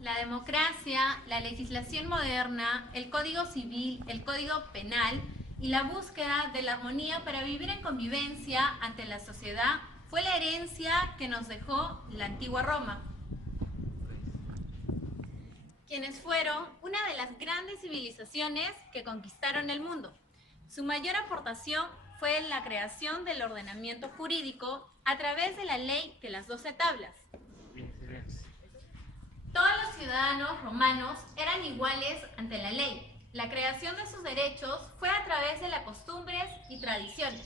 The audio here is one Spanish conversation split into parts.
La democracia, la legislación moderna, el Código Civil, el Código Penal y la búsqueda de la armonía para vivir en convivencia ante la sociedad fue la herencia que nos dejó la antigua Roma, quienes fueron una de las grandes civilizaciones que conquistaron el mundo. Su mayor aportación fue la creación del ordenamiento jurídico a través de la ley de las 12 tablas. Todos los ciudadanos romanos eran iguales ante la ley. La creación de sus derechos fue a través de las costumbres y tradiciones.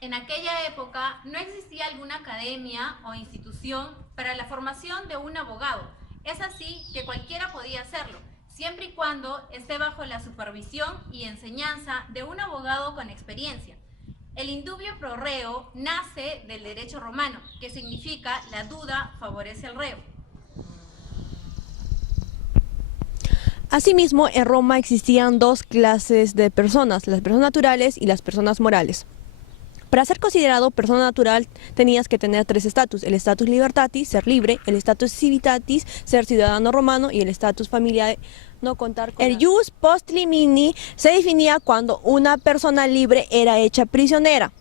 En aquella época no existía alguna academia o institución para la formación de un abogado. Es así que cualquiera podía hacerlo, siempre y cuando esté bajo la supervisión y enseñanza de un abogado con experiencia. El indubio pro reo nace del derecho romano, que significa la duda favorece al reo. Asimismo, en Roma existían dos clases de personas, las personas naturales y las personas morales. Para ser considerado persona natural tenías que tener tres estatus: el status libertatis, ser libre; el status civitatis, ser ciudadano romano; y el status familiar, no contar con... El jus post limini se definía cuando una persona libre era hecha prisionera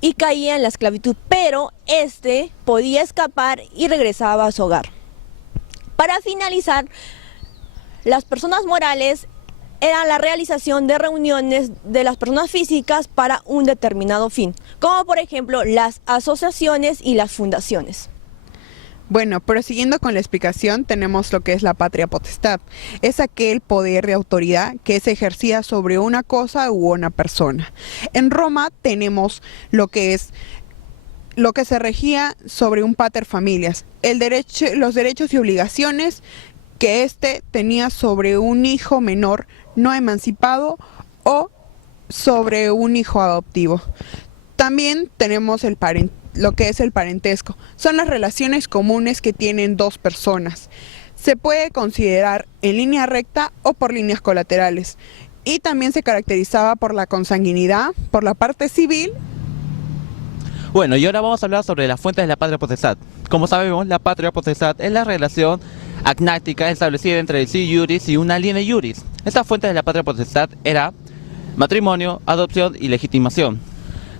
y caía en la esclavitud, pero podía escapar y regresaba a su hogar. Para finalizar, las personas morales eran la realización de reuniones de las personas físicas para un determinado fin, como por ejemplo las asociaciones y las fundaciones. Bueno, prosiguiendo con la explicación, tenemos lo que es la patria potestad. Es aquel poder de autoridad que se ejercía sobre una cosa u una persona. En Roma tenemos lo que se regía sobre un pater familias, los derechos y obligaciones que éste tenía sobre un hijo menor no emancipado o sobre un hijo adoptivo. También tenemos lo que es el parentesco. Son las relaciones comunes que tienen dos personas. Se puede considerar en línea recta o por líneas colaterales. Y también se caracterizaba por la consanguinidad, por la parte civil. Bueno, y ahora vamos a hablar sobre las fuentes de la patria potestad. Como sabemos, la patria potestad es la relación agnática establecida entre el si iuris y un aliene iuris. Estas fuentes de la patria potestad era matrimonio, adopción y legitimación.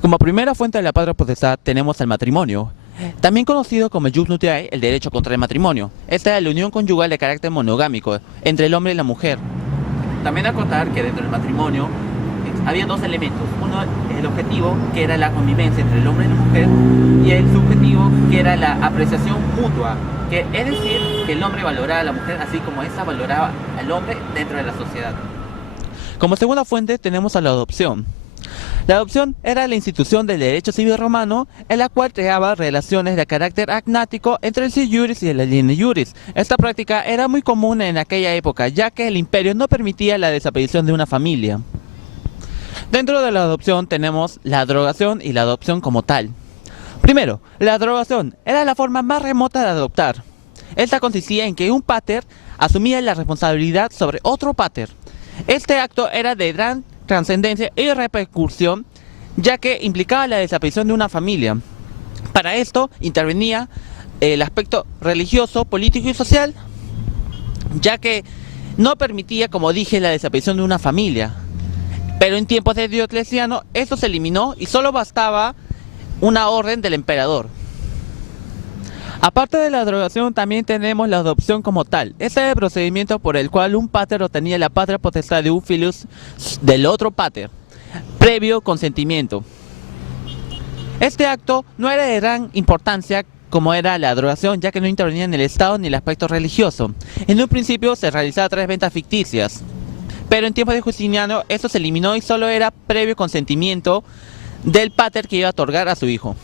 Como primera fuente de la patria potestad tenemos el matrimonio, también conocido como el jus nuptiae, el derecho contra el matrimonio. Esta es la unión conyugal de carácter monogámico entre el hombre y la mujer. También acotar que dentro del matrimonio había dos elementos: uno, el objetivo, que era la convivencia entre el hombre y la mujer, y el subjetivo, que era la apreciación mutua, que es decir, que el hombre valoraba a la mujer así como ésta valoraba al hombre dentro de la sociedad. Como segunda fuente tenemos a la adopción. La adopción era la institución del derecho civil romano, en la cual creaba relaciones de carácter agnático entre el si iuris y el aliene iuris. Esta práctica era muy común en aquella época, ya que el imperio no permitía la desaparición de una familia. Dentro de la adopción tenemos la drogación y la adopción como tal. Primero, la drogación era la forma más remota de adoptar. Esta consistía en que un pater asumía la responsabilidad sobre otro pater. Este acto era de gran trascendencia y repercusión, ya que implicaba la desaparición de una familia. Para esto intervenía el aspecto religioso, político y social, ya que no permitía, como dije, la desaparición de una familia. Pero en tiempos de Diocleciano esto se eliminó y solo bastaba una orden del emperador. Aparte de la drogación, también tenemos la adopción como tal. Este es el procedimiento por el cual un pater obtenía la patria potestad de un filius del otro pater, previo consentimiento. Este acto no era de gran importancia como era la adoración, ya que no intervenía en el Estado ni el aspecto religioso. En un principio se realizaba 3 ventas ficticias, pero en tiempos de Justiniano esto se eliminó y solo era previo consentimiento del pater que iba a otorgar a su hijo.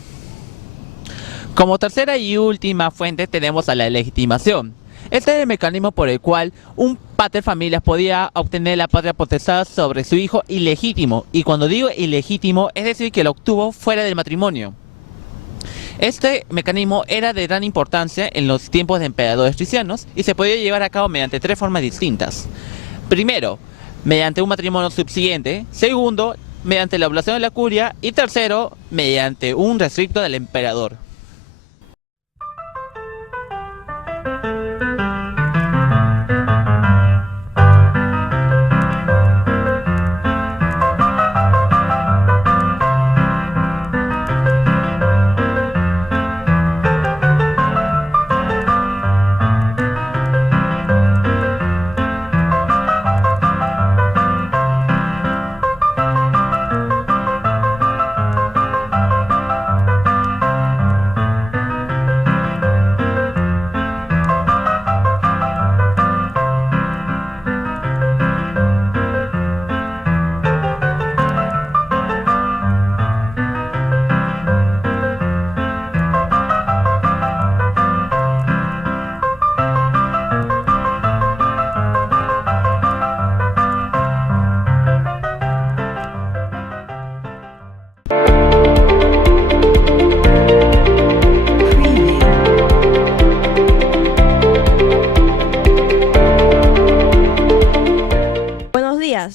Como tercera y última fuente tenemos a la legitimación. Este es el mecanismo por el cual un pater familias podía obtener la patria potestad sobre su hijo ilegítimo. Y cuando digo ilegítimo, es decir, que lo obtuvo fuera del matrimonio. Este mecanismo era de gran importancia en los tiempos de emperadores cristianos y se podía llevar a cabo mediante 3 formas distintas. Primero, mediante un matrimonio subsiguiente. Segundo, mediante la oblación de la curia. Y tercero, mediante un rescripto del emperador.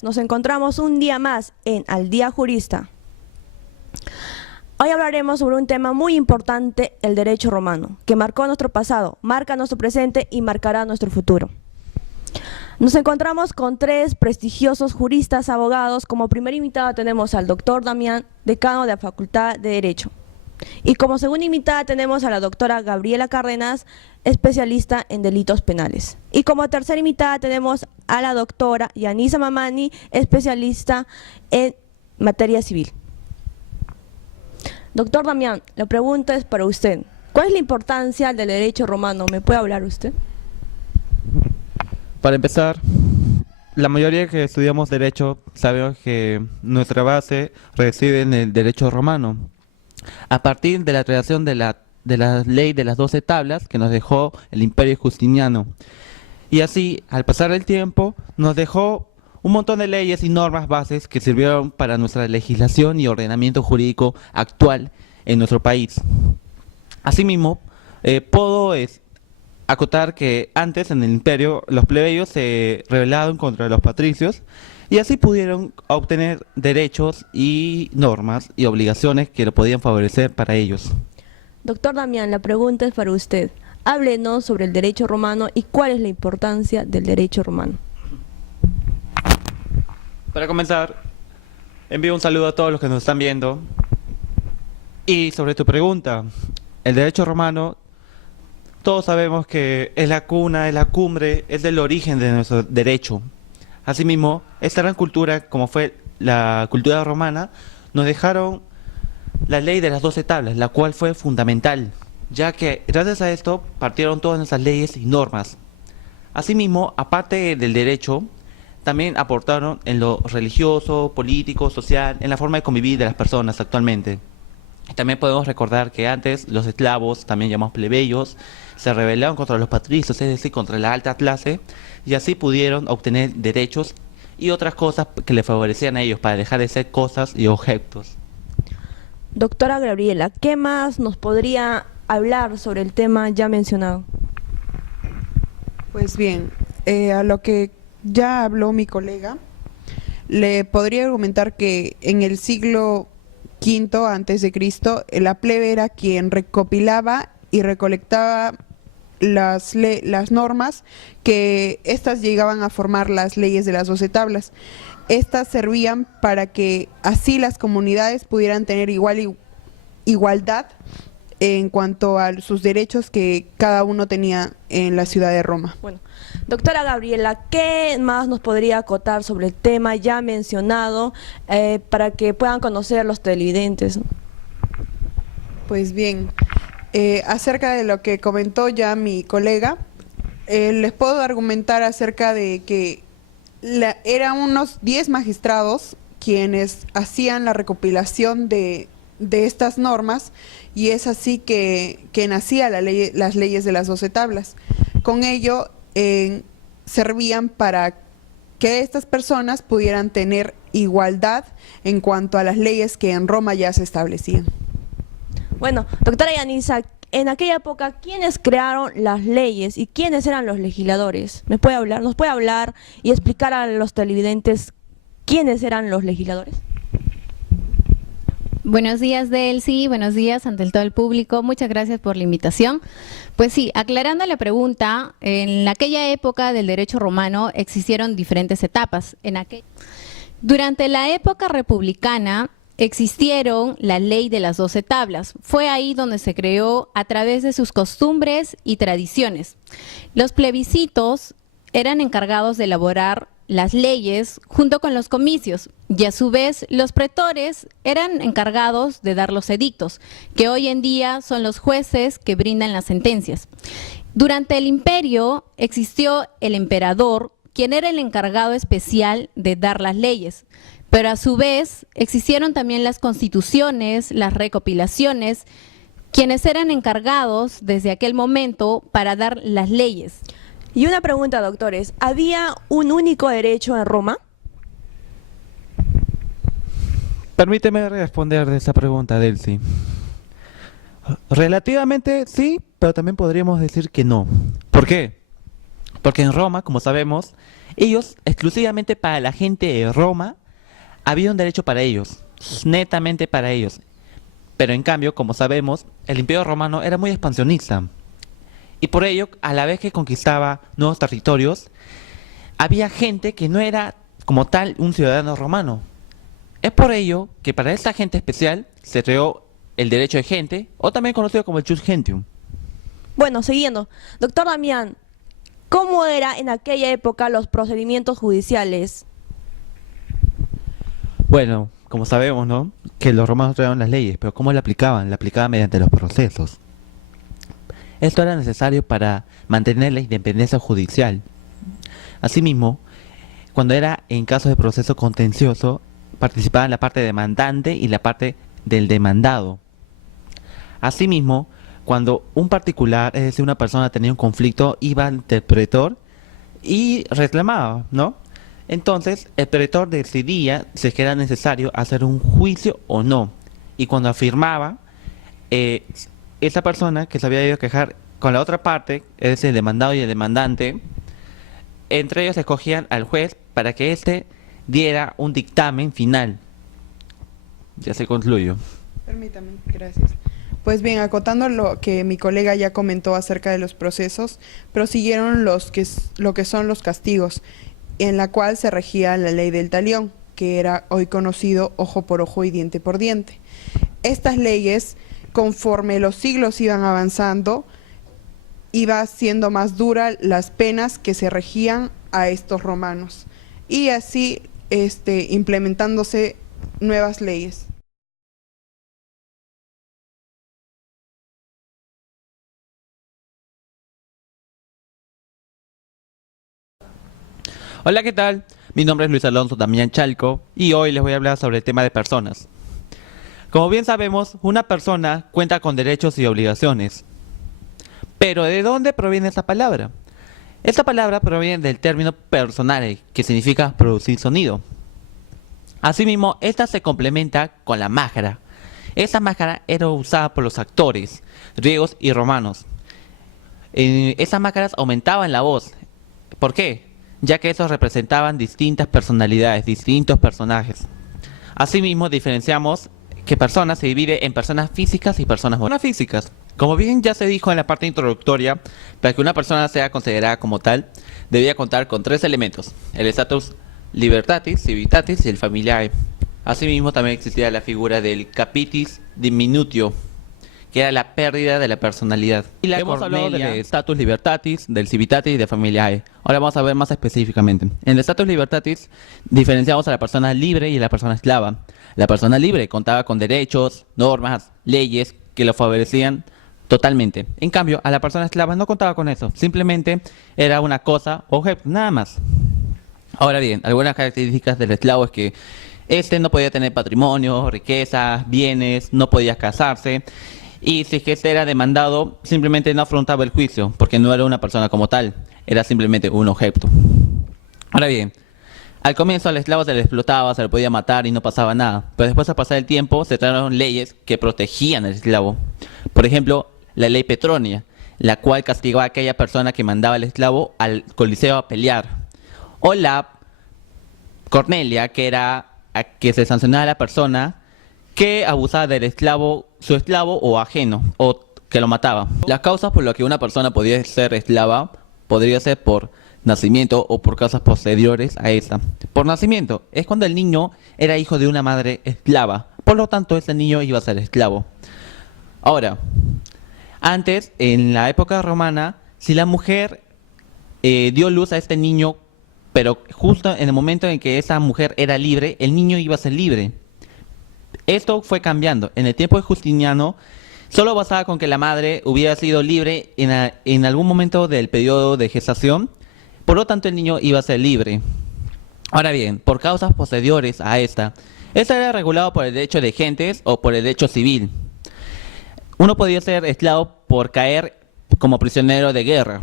Nos encontramos un día más en Al Día Jurista. Hoy hablaremos sobre un tema muy importante, el derecho romano, que marcó nuestro pasado, marca nuestro presente y marcará nuestro futuro. Nos encontramos con 3 prestigiosos juristas abogados. Como primer invitado tenemos al doctor Damián, decano de la Facultad de Derecho. Y como segunda invitada tenemos a la doctora Gabriela Cárdenas, especialista en delitos penales. Y como tercera invitada tenemos a la doctora Yanisa Mamani, especialista en materia civil. Doctor Damián, la pregunta es para usted. ¿Cuál es la importancia del derecho romano? ¿Me puede hablar usted? Para empezar, la mayoría que estudiamos derecho sabemos que nuestra base reside en el derecho romano. A partir de la creación de la ley de las 12 tablas que nos dejó el Imperio Justiniano. Y así, al pasar el tiempo, nos dejó un montón de leyes y normas bases que sirvieron para nuestra legislación y ordenamiento jurídico actual en nuestro país. Asimismo, puedo acotar que antes en el Imperio los plebeyos se rebelaron contra los patricios y así pudieron obtener derechos y normas y obligaciones que lo podían favorecer para ellos. Doctor Damián, la pregunta es para usted. Háblenos sobre el derecho romano y cuál es la importancia del derecho romano. Para comenzar, envío un saludo a todos los que nos están viendo. Y sobre tu pregunta, el derecho romano, todos sabemos que es la cuna, es la cumbre, es el origen de nuestro derecho. Asimismo, esta gran cultura, como fue la cultura romana, nos dejaron la ley de las 12 tablas, la cual fue fundamental, ya que gracias a esto partieron todas nuestras leyes y normas. Asimismo, aparte del derecho, también aportaron en lo religioso, político, social, en la forma de convivir de las personas actualmente. También podemos recordar que antes los esclavos, también llamados plebeyos, se rebelaron contra los patricios, es decir, contra la alta clase, y así pudieron obtener derechos y otras cosas que les favorecían a ellos para dejar de ser cosas y objetos. Doctora Gabriela, ¿qué más nos podría hablar sobre el tema ya mencionado? Pues bien, a lo que ya habló mi colega, le podría argumentar que en el siglo V antes de Cristo, la plebe era quien recopilaba y recolectaba las normas, que éstas llegaban a formar las leyes de las 12 tablas. Estas servían para que así las comunidades pudieran tener igualdad en cuanto a sus derechos que cada uno tenía en la ciudad de Roma. Bueno, doctora Gabriela, ¿qué más nos podría acotar sobre el tema ya mencionado para que puedan conocer los televidentes? Pues bien, Acerca de lo que comentó ya mi colega, les puedo argumentar acerca de que eran unos 10 magistrados quienes hacían la recopilación de estas normas, y es así que nacía las leyes de las 12 tablas. Con ello servían para que estas personas pudieran tener igualdad en cuanto a las leyes que en Roma ya se establecían. Bueno, doctora Yanisa, en aquella época, ¿quiénes crearon las leyes y quiénes eran los legisladores? ¿Nos puede hablar y explicar a los televidentes quiénes eran los legisladores? Buenos días, Delcy. Buenos días ante todo el público. Muchas gracias por la invitación. Pues sí, aclarando la pregunta, en aquella época del derecho romano existieron diferentes etapas. Durante la época republicana existieron la ley de las 12 tablas. Fue ahí donde se creó a través de sus costumbres y tradiciones. Los plebiscitos eran encargados de elaborar las leyes junto con los comicios, y a su vez los pretores eran encargados de dar los edictos, que hoy en día son los jueces que brindan las sentencias. Durante el imperio existió el emperador, quien era el encargado especial de dar las leyes, pero a su vez existieron también las constituciones, las recopilaciones, quienes eran encargados desde aquel momento para dar las leyes. Y una pregunta, doctores, ¿había un único derecho en Roma? Permíteme responder de esa pregunta, Delcy. Relativamente sí, pero también podríamos decir que no. ¿Por qué? Porque en Roma, como sabemos, ellos, exclusivamente para la gente de Roma, había un derecho para ellos, netamente para ellos. Pero en cambio, como sabemos, el Imperio Romano era muy expansionista. Y por ello, a la vez que conquistaba nuevos territorios, había gente que no era como tal un ciudadano romano. Es por ello que para esta gente especial se creó el derecho de gente, o también conocido como el Jus Gentium. Bueno, siguiendo. Doctor Damián, ¿cómo era en aquella época los procedimientos judiciales? Bueno, como sabemos, ¿no?, que los romanos crearon las leyes, pero ¿cómo la aplicaban? La aplicaban mediante los procesos. Esto era necesario para mantener la independencia judicial. Asimismo, cuando era en caso de proceso contencioso, participaban la parte demandante y la parte del demandado. Asimismo, cuando un particular, es decir, una persona tenía un conflicto, iba ante el pretor y reclamaba, ¿no? Entonces, el pretor decidía si era necesario hacer un juicio o no. Y cuando afirmaba, esa persona que se había ido a quejar con la otra parte, es decir, el demandado y el demandante, entre ellos escogían al juez para que éste diera un dictamen final. Ya se concluyó. Permítame, gracias. Pues bien, acotando lo que mi colega ya comentó acerca de los procesos, prosiguieron lo que son los castigos, en la cual se regía la ley del talión, que era hoy conocido ojo por ojo y diente por diente. Estas leyes, conforme los siglos iban avanzando, iba siendo más dura las penas que se regían a estos romanos, y así implementándose nuevas leyes. Hola, ¿qué tal? Mi nombre es Luis Alonso Damián Chalco y hoy les voy a hablar sobre el tema de personas. Como bien sabemos, una persona cuenta con derechos y obligaciones. Pero ¿de dónde proviene esta palabra? Esta palabra proviene del término personare, que significa producir sonido. Asimismo, esta se complementa con la máscara. Esta máscara era usada por los actores griegos y romanos. Esas máscaras aumentaban la voz. ¿Por qué? Ya que esos representaban distintas personalidades, distintos personajes. Asimismo, diferenciamos que personas se divide en personas físicas y personas morales. Físicas. Como bien ya se dijo en la parte introductoria, para que una persona sea considerada como tal, debía contar con 3 elementos: el status libertatis, civitatis y el familiae. Asimismo, también existía la figura del capitis diminutio, que era la pérdida de la personalidad. Y la hemos hablado del status libertatis, del civitatis y de familiae. Ahora vamos a ver más específicamente. En el status libertatis diferenciamos a la persona libre y a la persona esclava. La persona libre contaba con derechos, normas, leyes que lo favorecían Totalmente. En cambio, a la persona esclava no contaba con eso. Simplemente era una cosa, objeto, nada más. Ahora bien, algunas características del esclavo es que este no podía tener patrimonio, riquezas, bienes, no podía casarse. Y si es que este era demandado, simplemente no afrontaba el juicio, porque no era una persona como tal, era simplemente un objeto. Ahora bien, al comienzo al esclavo se le explotaba, se le podía matar y no pasaba nada. Pero después, al pasar el tiempo, se trajeron leyes que protegían al esclavo. Por ejemplo, la ley Petronia, la cual castigaba a aquella persona que mandaba al esclavo al coliseo a pelear. O la Cornelia, que era a que se sancionaba a la persona que abusaba del esclavo, su esclavo o ajeno, o que lo mataba. Las causas por las que una persona podía ser esclava podría ser por nacimiento o por causas posteriores a esta. Por nacimiento es cuando el niño era hijo de una madre esclava, por lo tanto ese niño iba a ser esclavo. Ahora, antes, en la época romana, si la mujer dio luz a este niño, pero justo en el momento en que esa mujer era libre, el niño iba a ser libre. Esto fue cambiando. En el tiempo de Justiniano, solo bastaba con que la madre hubiera sido libre en algún momento del periodo de gestación, por lo tanto el niño iba a ser libre. Ahora bien, por causas posteriores a esta era regulado por el derecho de gentes o por el derecho civil. Uno podía ser esclavo por caer como prisionero de guerra.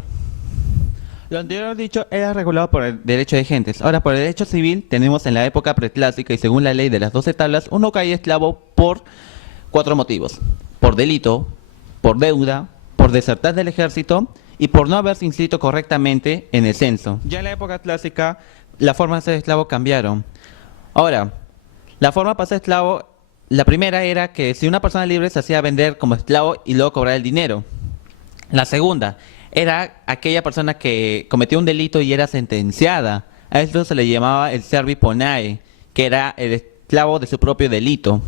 Lo anterior dicho era regulado por el derecho de gentes. Ahora, por el derecho civil, tenemos en la época preclásica y según la ley de las 12 tablas, uno caía esclavo por 4 motivos. Por delito, por deuda, por desertar del ejército y por no haberse inscrito correctamente en el censo. Ya en la época clásica, las formas de ser esclavo cambiaron. Ahora, la forma para ser esclavo, la primera era que si una persona libre se hacía vender como esclavo y luego cobrar el dinero. La segunda era aquella persona que cometió un delito y era sentenciada. A esto se le llamaba el servi ponae, que era el esclavo de su propio delito.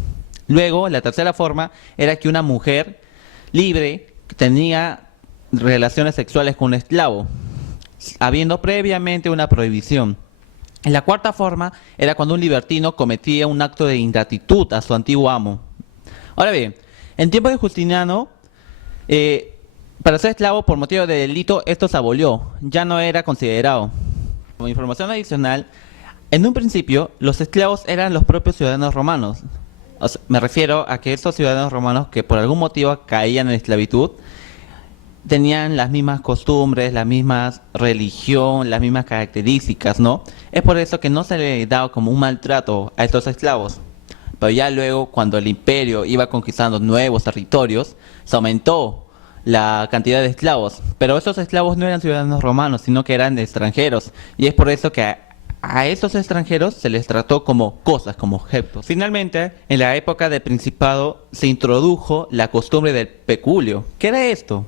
Luego, la tercera forma era que una mujer libre tenía relaciones sexuales con un esclavo, habiendo previamente una prohibición. La cuarta forma era cuando un libertino cometía un acto de ingratitud a su antiguo amo. Ahora bien, en tiempos de Justiniano, para ser esclavo por motivo de delito, esto se abolió, ya no era considerado. Como información adicional, en un principio, los esclavos eran los propios ciudadanos romanos. O sea, me refiero a que estos ciudadanos romanos que por algún motivo caían en esclavitud, tenían las mismas costumbres, las mismas religión, las mismas características, ¿no? Es por eso que no se le daba como un maltrato a estos esclavos. Pero ya luego, cuando el imperio iba conquistando nuevos territorios, se aumentó la cantidad de esclavos. Pero estos esclavos no eran ciudadanos romanos, sino que eran extranjeros. Y es por eso que a estos extranjeros se les trató como cosas, como objetos. Finalmente, en la época del Principado, se introdujo la costumbre del peculio. ¿Qué era esto?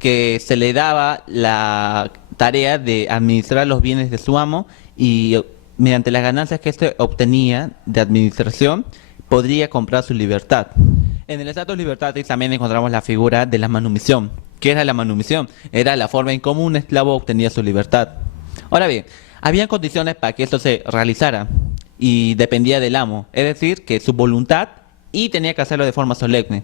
Que se le daba la tarea de administrar los bienes de su amo y mediante las ganancias que éste obtenía de administración podría comprar su libertad. En el Status Libertatis también encontramos la figura de la manumisión. ¿Qué era la manumisión? Era la forma en cómo un esclavo obtenía su libertad. Ahora bien, había condiciones para que esto se realizara y dependía del amo, es decir, que su voluntad y tenía que hacerlo de forma solemne.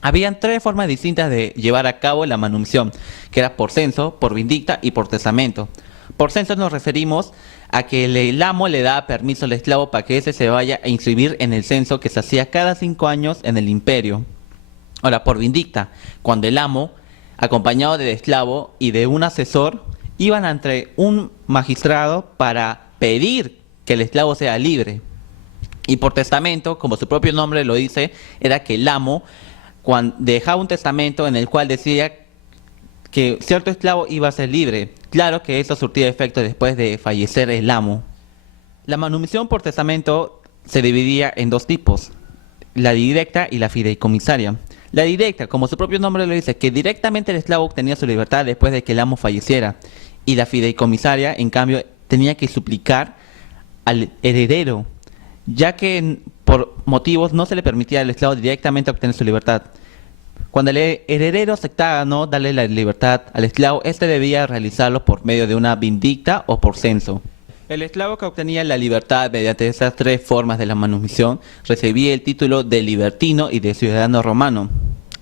Habían 3 formas distintas de llevar a cabo la manumisión, que era por censo, por vindicta y por testamento. Por censo nos referimos a que el amo le da permiso al esclavo para que ese se vaya a inscribir en el censo que se hacía cada 5 años en el imperio. Ahora, por vindicta, cuando el amo, acompañado del esclavo y de un asesor, iban ante un magistrado para pedir que el esclavo sea libre. Y por testamento, como su propio nombre lo dice, era que el amo cuando dejaba un testamento en el cual decía que cierto esclavo iba a ser libre. Claro que eso surtía efecto después de fallecer el amo. La manumisión por testamento se dividía en 2 tipos, la directa y la fideicomisaria. La directa, como su propio nombre lo dice, que directamente el esclavo obtenía su libertad después de que el amo falleciera. Y la fideicomisaria, en cambio, tenía que suplicar al heredero, ya que por motivos no se le permitía al esclavo directamente obtener su libertad. Cuando el heredero aceptaba no darle la libertad al esclavo, este debía realizarlo por medio de una vindicta o por censo. El esclavo que obtenía la libertad mediante esas 3 formas de la manumisión recibía el título de libertino y de ciudadano romano.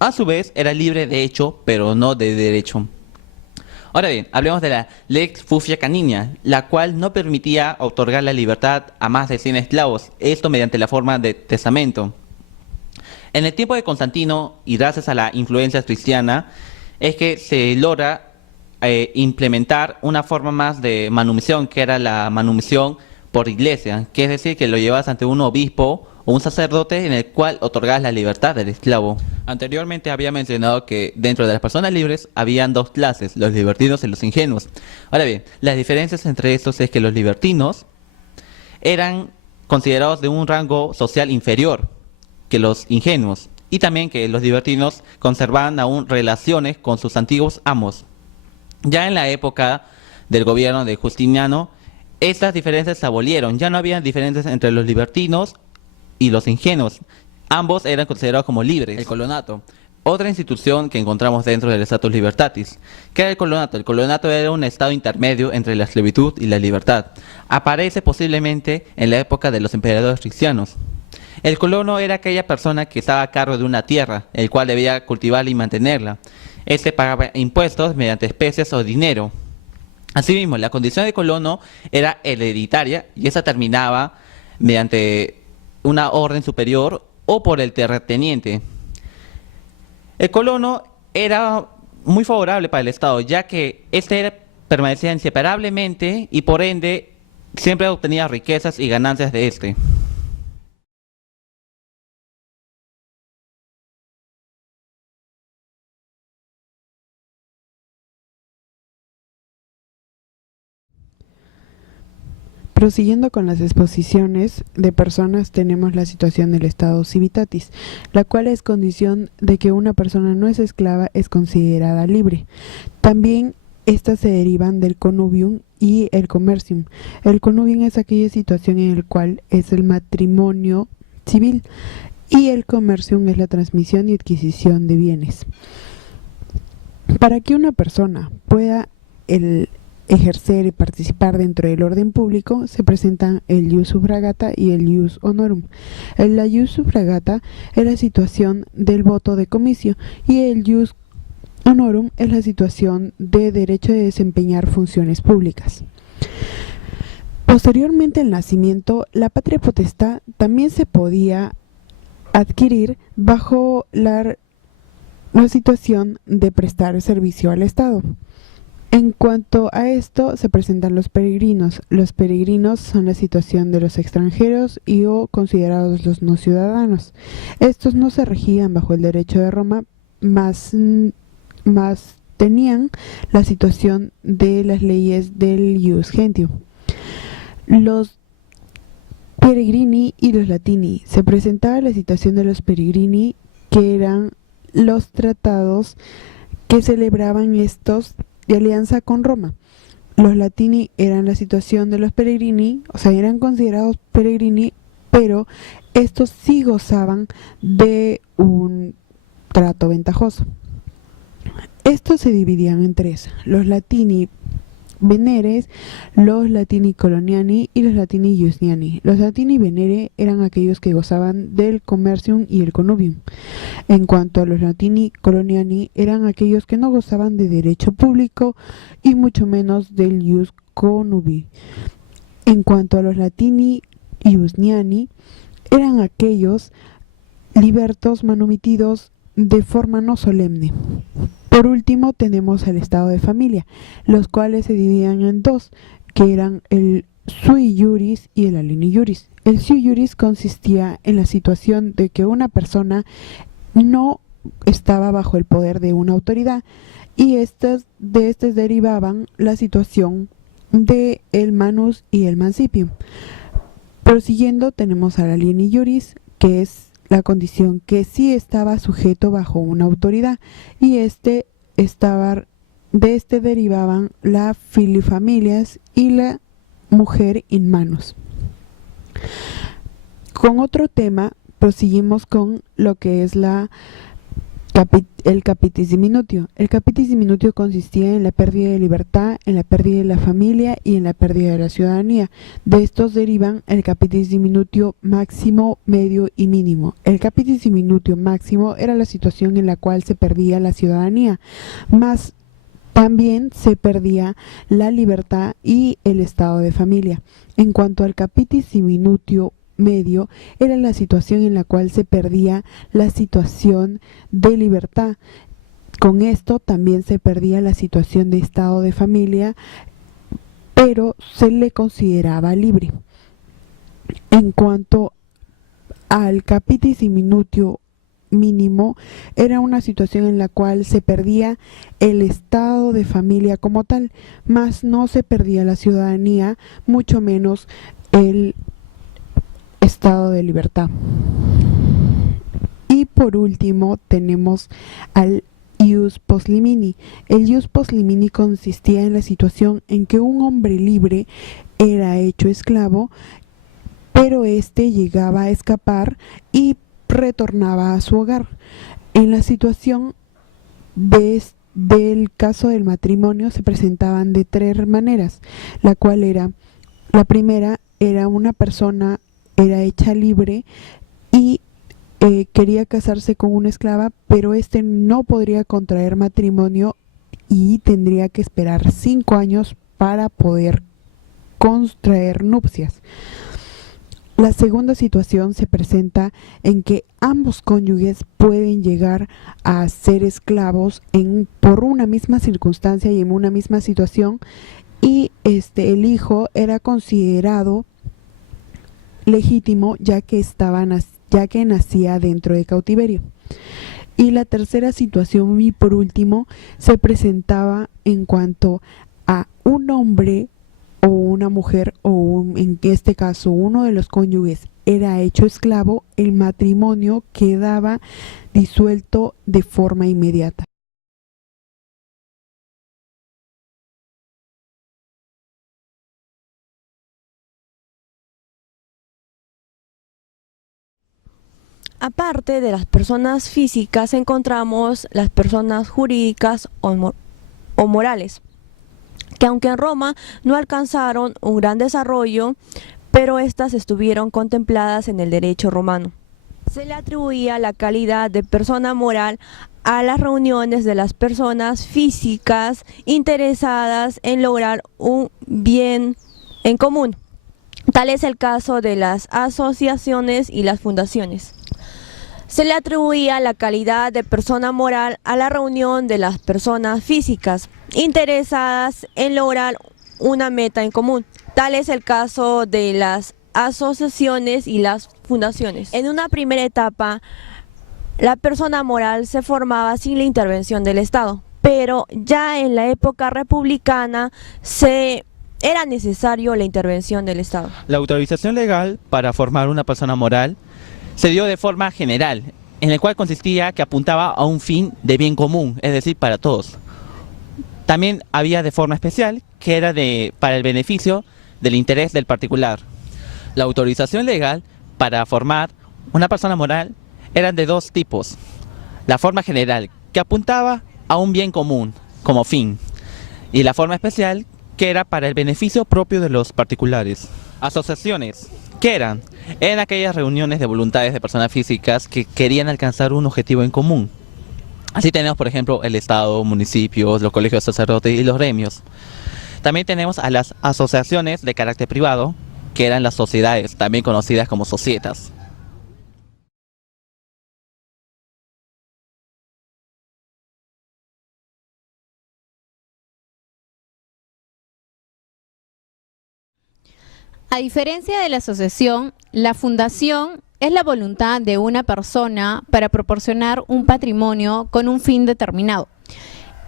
A su vez, era libre de hecho, pero no de derecho. Ahora bien, hablemos de la Lex Fusia Caninia, la cual no permitía otorgar la libertad a más de 100 esclavos, esto mediante la forma de testamento. En el tiempo de Constantino, y gracias a la influencia cristiana, es que se logra implementar una forma más de manumisión, que era la manumisión por iglesia, que es decir, que lo llevas ante un obispo o un sacerdote en el cual otorgabas la libertad del esclavo. Anteriormente había mencionado que dentro de las personas libres habían dos clases, los libertinos y los ingenuos. Ahora bien, las diferencias entre estos es que los libertinos eran considerados de un rango social inferior que los ingenuos, y también que los libertinos conservaban aún relaciones con sus antiguos amos. Ya en la época del gobierno de Justiniano, estas diferencias se abolieron, ya no había diferencias entre los libertinos y los ingenuos. Ambos eran considerados como libres. El colonato, otra institución que encontramos dentro del Status Libertatis. ¿Qué era el colonato? El colonato era un estado intermedio entre la esclavitud y la libertad. Aparece posiblemente en la época de los emperadores cristianos. El colono era aquella persona que estaba a cargo de una tierra, el cual debía cultivarla y mantenerla. Este pagaba impuestos mediante especies o dinero. Asimismo, la condición de colono era hereditaria y esa terminaba mediante una orden superior o por el terrateniente. El colono era muy favorable para el Estado, ya que permanecía inseparablemente y por ende siempre obtenía riquezas y ganancias de este. Prosiguiendo con las exposiciones de personas, tenemos la situación del estado civitatis, la cual es condición de que una persona no es esclava, es considerada libre. También estas se derivan del connubium y el commercium. El connubium es aquella situación en la cual es el matrimonio civil y el commercium es la transmisión y adquisición de bienes. Para que una persona pueda ejercer y participar dentro del orden público, se presentan el ius suffragata y el ius honorum. La ius suffragata es la situación del voto de comicio y el ius honorum es la situación de derecho de desempeñar funciones públicas. Posteriormente al nacimiento, la patria potestad también se podía adquirir bajo la situación de prestar servicio al Estado. En cuanto a esto, se presentan los peregrinos. Los peregrinos son la situación de los extranjeros y o considerados los no ciudadanos. Estos no se regían bajo el derecho de Roma, más tenían la situación de las leyes del ius gentium. Los peregrini y los latini. Se presentaba la situación de los peregrini, que eran los tratados que celebraban estos de alianza con Roma. Los latini eran la situación de los peregrini, o sea, eran considerados peregrini, pero estos sí gozaban de un trato ventajoso. Estos se dividían en tres: los latini veneres, los latini coloniani y los latini iusniani. Los latini venere eran aquellos que gozaban del commercium y el connubium. En cuanto a los latini coloniani, eran aquellos que no gozaban de derecho público y mucho menos del ius connubii. En cuanto a los latini iusniani, eran aquellos libertos manumitidos de forma no solemne. Por último, tenemos el estado de familia, los cuales se dividían en dos, que eran el sui juris y el alini juris. El sui juris consistía en la situación de que una persona no estaba bajo el poder de una autoridad y de estas derivaban la situación de el manus y el mancipium. Prosiguiendo, tenemos al alini juris, que es la condición que sí estaba sujeto bajo una autoridad y de este derivaban la filifamilias y la mujer in manus. Con otro tema, proseguimos con lo que es la El capitis diminutio. El capitis diminutio consistía en la pérdida de libertad, en la pérdida de la familia y en la pérdida de la ciudadanía. De estos derivan el capitis diminutio máximo, medio y mínimo. El capitis diminutio máximo era la situación en la cual se perdía la ciudadanía, más también se perdía la libertad y el estado de familia. En cuanto al capitis diminutio medio, era la situación en la cual se perdía la situación de libertad. Con esto también se perdía la situación de estado de familia, pero se le consideraba libre. En cuanto al capitis diminutio mínimo, era una situación en la cual se perdía el estado de familia como tal, mas no se perdía la ciudadanía, mucho menos el estado de libertad. Y por último tenemos al ius post limini. El ius post limini consistía en la situación en que un hombre libre era hecho esclavo, pero éste llegaba a escapar y retornaba a su hogar. En la situación del caso del matrimonio se presentaban de tres maneras, la primera era una persona era hecha libre y quería casarse con una esclava, pero este no podría contraer matrimonio y tendría que esperar 5 años para poder contraer nupcias. La segunda situación se presenta en que ambos cónyuges pueden llegar a ser esclavos por una misma circunstancia y en una misma situación, y el hijo era considerado legítimo ya que nacía dentro de cautiverio. Y la tercera situación, y por último, se presentaba en cuanto a un hombre o una mujer, en este caso uno de los cónyuges era hecho esclavo, el matrimonio quedaba disuelto de forma inmediata. Aparte de las personas físicas, encontramos las personas jurídicas o morales, que aunque en Roma no alcanzaron un gran desarrollo, pero estas estuvieron contempladas en el derecho romano. Se le atribuía la calidad de persona moral a las reuniones de las personas físicas interesadas en lograr un bien en común. Tal es el caso de las asociaciones y las fundaciones. Se le atribuía la calidad de persona moral a la reunión de las personas físicas interesadas en lograr una meta en común. Tal es el caso de las asociaciones y las fundaciones. En una primera etapa, la persona moral se formaba sin la intervención del Estado, pero ya en la época republicana era necesario la intervención del Estado. La autorización legal para formar una persona moral se dio de forma general, en el cual consistía que apuntaba a un fin de bien común, es decir, para todos. También había de forma especial, que era para el beneficio del interés del particular. La autorización legal para formar una persona moral eran de dos tipos. La forma general, que apuntaba a un bien común como fin, y la forma especial, que era para el beneficio propio de los particulares. Asociaciones, ¿qué eran? Eran aquellas reuniones de voluntades de personas físicas que querían alcanzar un objetivo en común. Así tenemos, por ejemplo, el Estado, municipios, los colegios de sacerdotes y los gremios. También tenemos a las asociaciones de carácter privado, que eran las sociedades, también conocidas como societas. A diferencia de la asociación, la fundación es la voluntad de una persona para proporcionar un patrimonio con un fin determinado.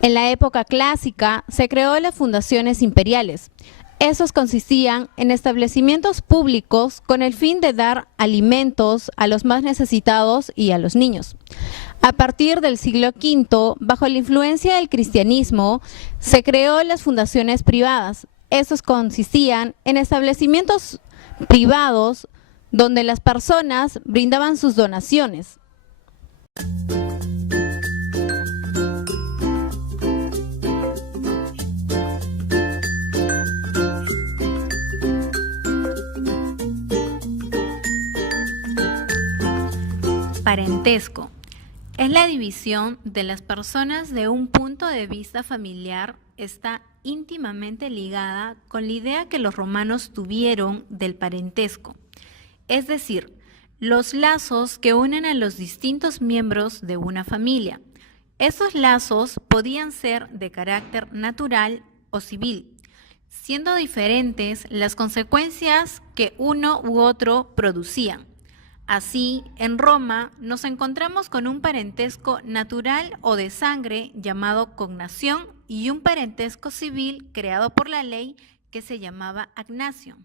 En la época clásica se creó las fundaciones imperiales. Estos consistían en establecimientos públicos con el fin de dar alimentos a los más necesitados y a los niños. A partir del siglo V, bajo la influencia del cristianismo, se creó las fundaciones privadas. Estos consistían en establecimientos privados donde las personas brindaban sus donaciones. Parentesco es la división de las personas de un punto de vista familiar. Está íntimamente ligada con la idea que los romanos tuvieron del parentesco, es decir, los lazos que unen a los distintos miembros de una familia. Esos lazos podían ser de carácter natural o civil, siendo diferentes las consecuencias que uno u otro producían. Así, en Roma nos encontramos con un parentesco natural o de sangre llamado cognación y un parentesco civil creado por la ley que se llamaba agnatio.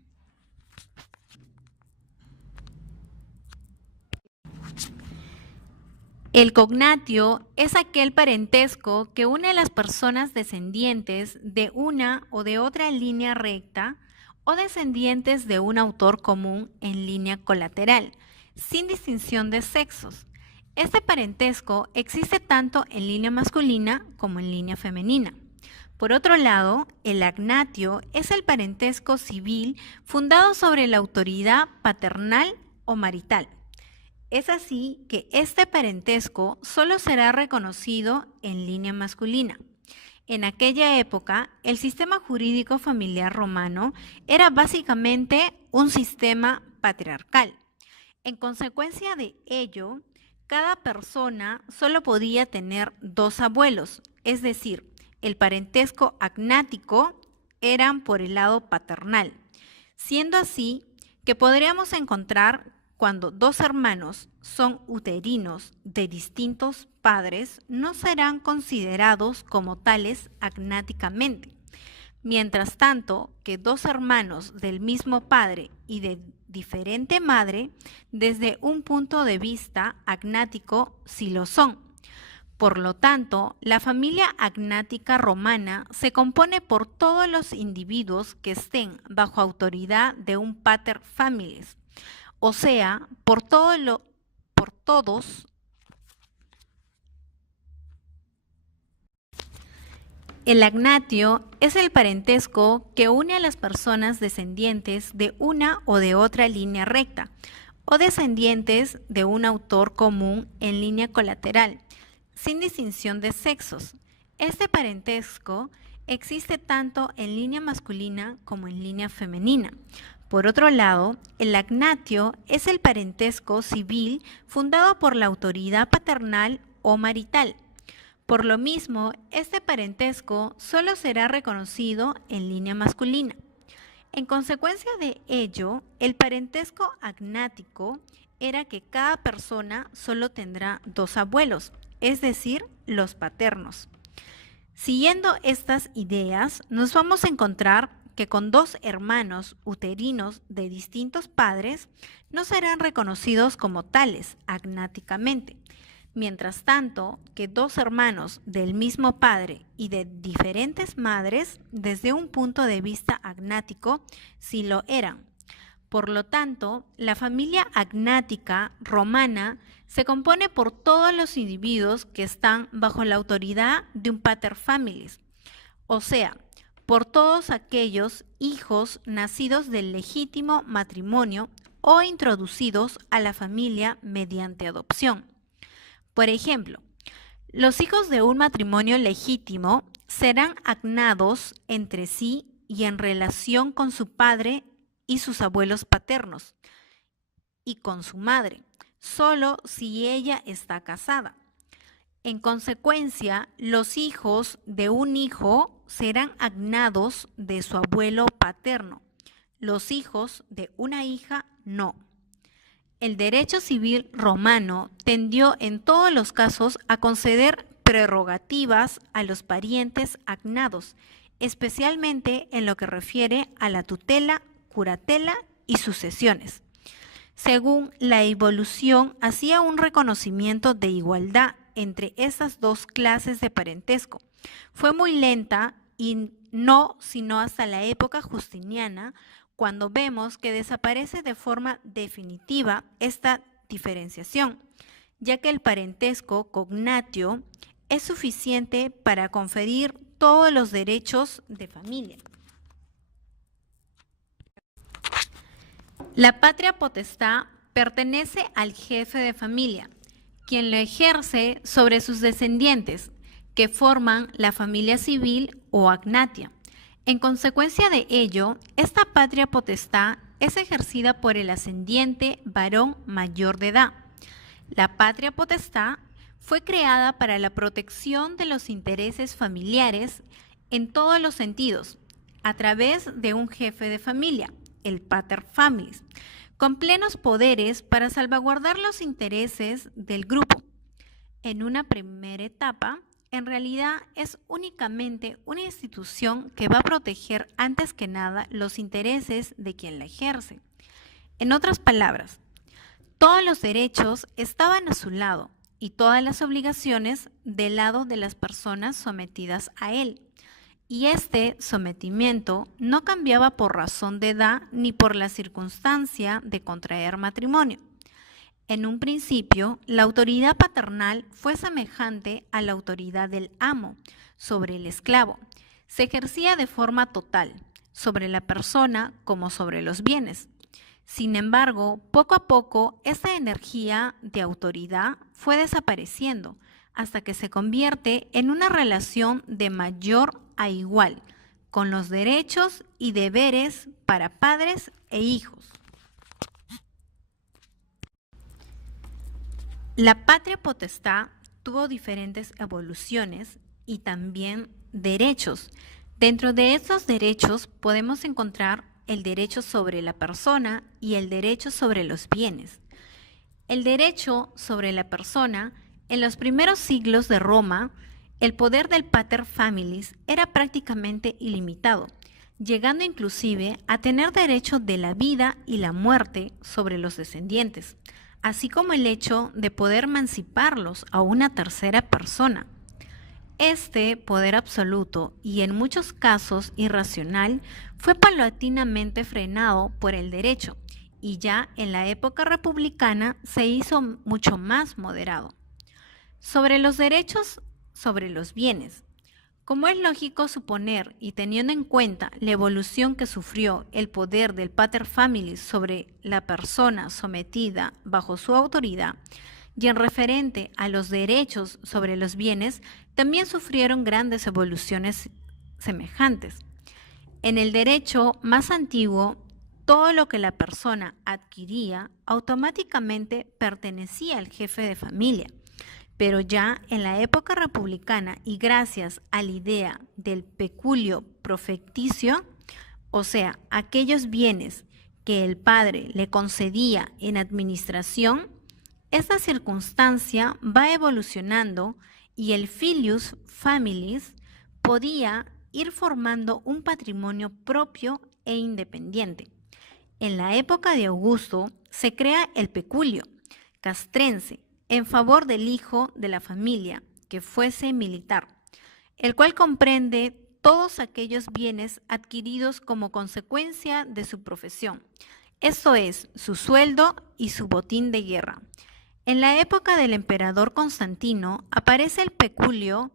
El cognatio es aquel parentesco que une a las personas descendientes de una o de otra línea recta o descendientes de un autor común en línea colateral, sin distinción de sexos. Este parentesco existe tanto en línea masculina como en línea femenina. Por otro lado, el agnatio es el parentesco civil fundado sobre la autoridad paternal o marital. Es así que este parentesco solo será reconocido en línea masculina. En aquella época, el sistema jurídico familiar romano era básicamente un sistema patriarcal. En consecuencia de ello, cada persona solo podía tener dos abuelos, es decir, el parentesco agnático eran por el lado paternal, siendo así que podríamos encontrar cuando dos hermanos son uterinos de distintos padres, no serán considerados como tales agnáticamente. Mientras tanto, que dos hermanos del mismo padre y de diferente madre, desde un punto de vista agnático, sí lo son. Por lo tanto, la familia agnática romana se compone por todos los individuos que estén bajo autoridad de un pater familias, o sea, por todos. El agnatio es el parentesco que une a las personas descendientes de una o de otra línea recta o descendientes de un autor común en línea colateral, sin distinción de sexos. Este parentesco existe tanto en línea masculina como en línea femenina. Por otro lado, el agnatio es el parentesco civil fundado por la autoridad paternal o marital. Por lo mismo, este parentesco solo será reconocido en línea masculina. En consecuencia de ello, el parentesco agnático era que cada persona solo tendrá dos abuelos, es decir, los paternos. Siguiendo estas ideas, nos vamos a encontrar que con dos hermanos uterinos de distintos padres no serán reconocidos como tales agnáticamente. Mientras tanto, que dos hermanos del mismo padre y de diferentes madres, desde un punto de vista agnático, sí lo eran. Por lo tanto, la familia agnática romana se compone por todos los individuos que están bajo la autoridad de un pater familias, o sea, por todos aquellos hijos nacidos del legítimo matrimonio o introducidos a la familia mediante adopción. Por ejemplo, los hijos de un matrimonio legítimo serán agnados entre sí y en relación con su padre y sus abuelos paternos, y con su madre, solo si ella está casada. En consecuencia, los hijos de un hijo serán agnados de su abuelo paterno, los hijos de una hija no. El derecho civil romano tendió en todos los casos a conceder prerrogativas a los parientes agnados, especialmente en lo que refiere a la tutela, curatela y sucesiones. Según la evolución, hacía un reconocimiento de igualdad entre estas dos clases de parentesco. Fue muy lenta y no sino hasta la época justiniana, cuando vemos que desaparece de forma definitiva esta diferenciación, ya que el parentesco cognatio es suficiente para conferir todos los derechos de familia. La patria potestad pertenece al jefe de familia, quien lo ejerce sobre sus descendientes, que forman la familia civil o agnatia. En consecuencia de ello, esta patria potestad es ejercida por el ascendiente varón mayor de edad. La patria potestad fue creada para la protección de los intereses familiares en todos los sentidos, a través de un jefe de familia, el pater familias, con plenos poderes para salvaguardar los intereses del grupo. En una primera etapa, en realidad es únicamente una institución que va a proteger antes que nada los intereses de quien la ejerce. En otras palabras, todos los derechos estaban a su lado y todas las obligaciones del lado de las personas sometidas a él. Y este sometimiento no cambiaba por razón de edad ni por la circunstancia de contraer matrimonio. En un principio, la autoridad paternal fue semejante a la autoridad del amo sobre el esclavo. Se ejercía de forma total, sobre la persona como sobre los bienes. Sin embargo, poco a poco, esta energía de autoridad fue desapareciendo hasta que se convierte en una relación de mayor a igual, con los derechos y deberes para padres e hijos. La patria potestad tuvo diferentes evoluciones y también derechos. Dentro de estos derechos podemos encontrar el derecho sobre la persona y el derecho sobre los bienes. El derecho sobre la persona, en los primeros siglos de Roma, el poder del pater familias era prácticamente ilimitado, llegando inclusive a tener derecho de la vida y la muerte sobre los descendientes, así como el hecho de poder emanciparlos a una tercera persona. Este poder absoluto y en muchos casos irracional fue paulatinamente frenado por el derecho y ya en la época republicana se hizo mucho más moderado. Sobre los derechos sobre los bienes. Como es lógico suponer y teniendo en cuenta la evolución que sufrió el poder del pater familias sobre la persona sometida bajo su autoridad, y en referente a los derechos sobre los bienes, también sufrieron grandes evoluciones semejantes. En el derecho más antiguo, todo lo que la persona adquiría automáticamente pertenecía al jefe de familia. Pero ya en la época republicana y gracias a la idea del peculio profecticio, o sea, aquellos bienes que el padre le concedía en administración, esta circunstancia va evolucionando y el filius familias podía ir formando un patrimonio propio e independiente. En la época de Augusto se crea el peculio castrense, en favor del hijo de la familia que fuese militar, el cual comprende todos aquellos bienes adquiridos como consecuencia de su profesión, esto es, su sueldo y su botín de guerra. En la época del emperador Constantino aparece el peculio,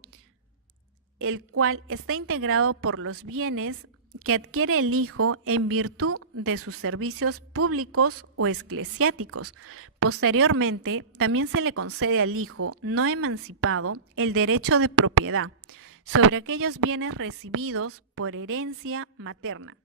el cual está integrado por los bienes que adquiere el hijo en virtud de sus servicios públicos o eclesiásticos. Posteriormente, también se le concede al hijo no emancipado el derecho de propiedad sobre aquellos bienes recibidos por herencia materna.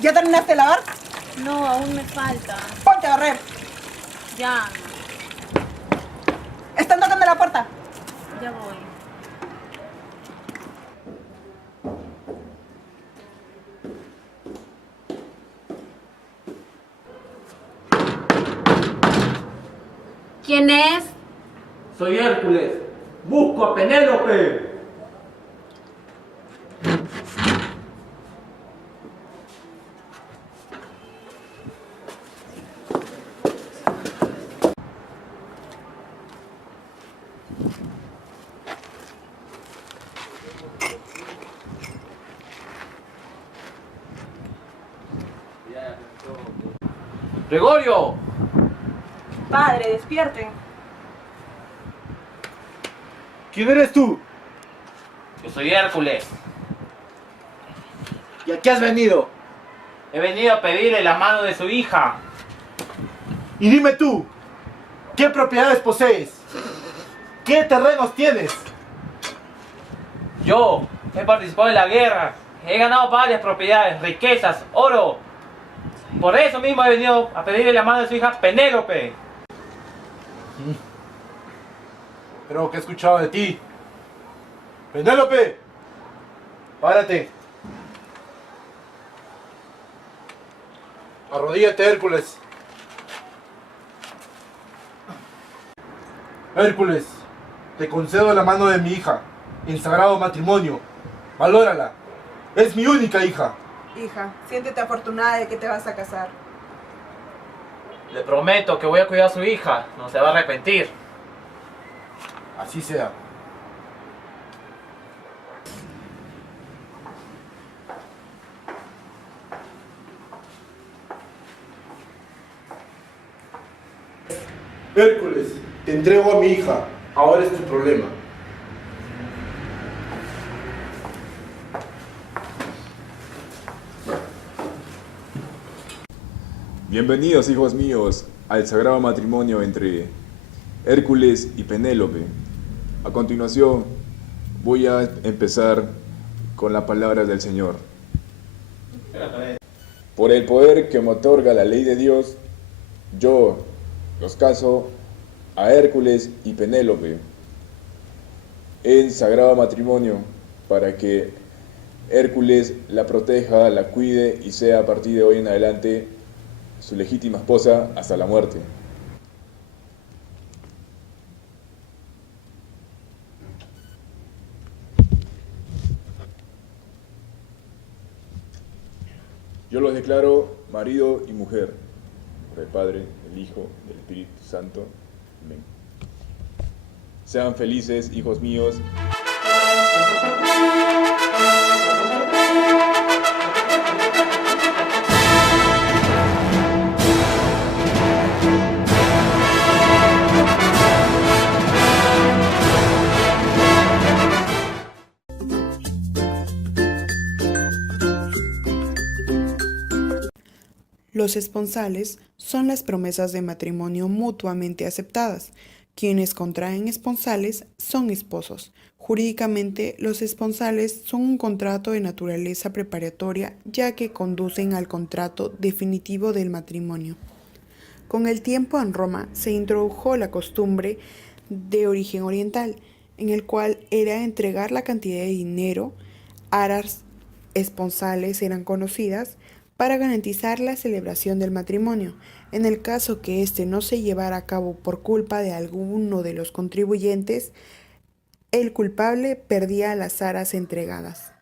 ¿Ya terminaste de lavar? No, aún me falta. Ponte a barrer. Ya, Están tocando la puerta. ya voy. ¿Quién es? Soy Hércules. Busco a Penélope. Gregorio. Padre, despierten. ¿Quién eres tú? Yo soy Hércules. ¿Y a qué has venido? He venido a pedirle la mano de su hija. Y dime tú, ¿qué propiedades posees? ¿Qué terrenos tienes? Yo he participado en la guerra. He ganado varias propiedades, riquezas, oro. Por eso mismo he venido a pedirle la mano de su hija Penélope. Creo que he escuchado de ti. Penélope, párate. Arrodíllate, Hércules. Hércules, te concedo la mano de mi hija en sagrado matrimonio. Valórala. Es mi única hija. Hija, siéntete afortunada de que te vas a casar. Le prometo que voy a cuidar a su hija. No se va a arrepentir. Así sea. Hércules, te entrego a mi hija. Ahora es tu problema. Bienvenidos, hijos míos, al sagrado matrimonio entre Hércules y Penélope. A continuación, voy a empezar con las palabras del Señor. Por el poder que me otorga la ley de Dios, yo los caso a Hércules y Penélope en sagrado matrimonio para que Hércules la proteja, la cuide y sea a partir de hoy en adelante su legítima esposa hasta la muerte. Yo los declaro marido y mujer, por el Padre, el Hijo, el Espíritu Santo. Amén. Sean felices, hijos míos. Los esponsales son las promesas de matrimonio mutuamente aceptadas. Quienes contraen esponsales son esposos. Jurídicamente, los esponsales son un contrato de naturaleza preparatoria, ya que conducen al contrato definitivo del matrimonio. Con el tiempo en Roma se introdujo la costumbre de origen oriental, en el cual era entregar la cantidad de dinero, aras esponsales eran conocidas, para garantizar la celebración del matrimonio. En el caso que éste no se llevara a cabo por culpa de alguno de los contribuyentes, el culpable perdía las aras entregadas.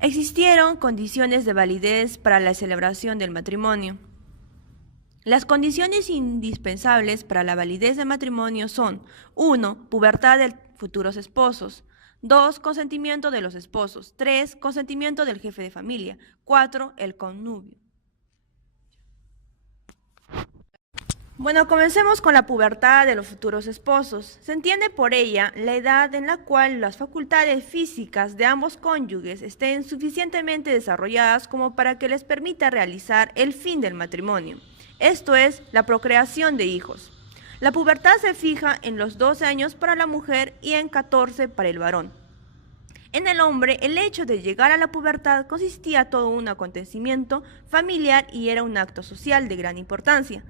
Existieron condiciones de validez para la celebración del matrimonio. Las condiciones indispensables para la validez del matrimonio son: 1. Pubertad de futuros esposos. 2. Consentimiento de los esposos. 3. Consentimiento del jefe de familia. 4. El connubio. Bueno, comencemos con la pubertad de los futuros esposos. Se entiende por ella la edad en la cual las facultades físicas de ambos cónyuges estén suficientemente desarrolladas como para que les permita realizar el fin del matrimonio, esto es, la procreación de hijos. La pubertad se fija en los 12 años para la mujer y en 14 para el varón. En el hombre, el hecho de llegar a la pubertad consistía todo un acontecimiento familiar y era un acto social de gran importancia,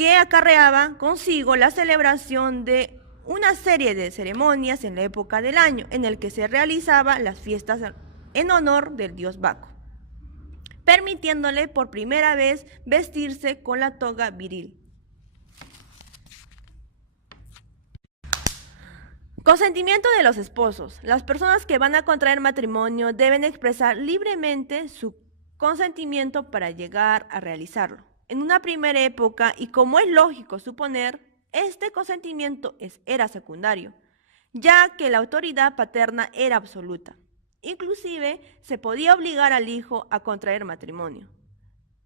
que acarreaba consigo la celebración de una serie de ceremonias en la época del año, en el que se realizaban las fiestas en honor del dios Baco, permitiéndole por primera vez vestirse con la toga viril. Consentimiento de los esposos. Las personas que van a contraer matrimonio deben expresar libremente su consentimiento para llegar a realizarlo. En una primera época, y como es lógico suponer, este consentimiento era secundario, ya que la autoridad paterna era absoluta. Inclusive, se podía obligar al hijo a contraer matrimonio.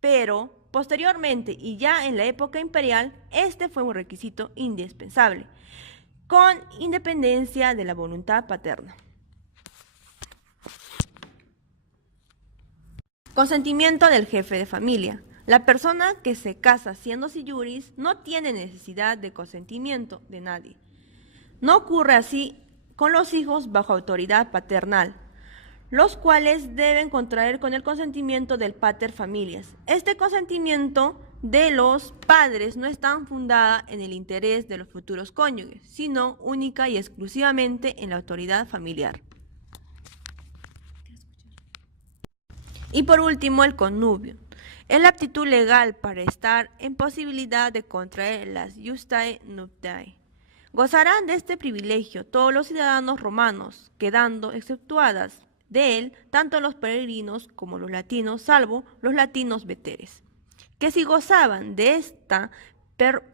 Pero, posteriormente, y ya en la época imperial, este fue un requisito indispensable, con independencia de la voluntad paterna. Consentimiento del jefe de familia. La persona que se casa siendo siyuris no tiene necesidad de consentimiento de nadie. No ocurre así con los hijos bajo autoridad paternal, los cuales deben contraer con el consentimiento del pater familias. Este consentimiento de los padres no está fundada en el interés de los futuros cónyuges, sino única y exclusivamente en la autoridad familiar. Y por último, el connubio. Es la aptitud legal para estar en posibilidad de contraer las iustae nuptiae. Gozarán de este privilegio todos los ciudadanos romanos, quedando exceptuadas de él tanto los peregrinos como los latinos, salvo los latinos veteres, que si gozaban de esta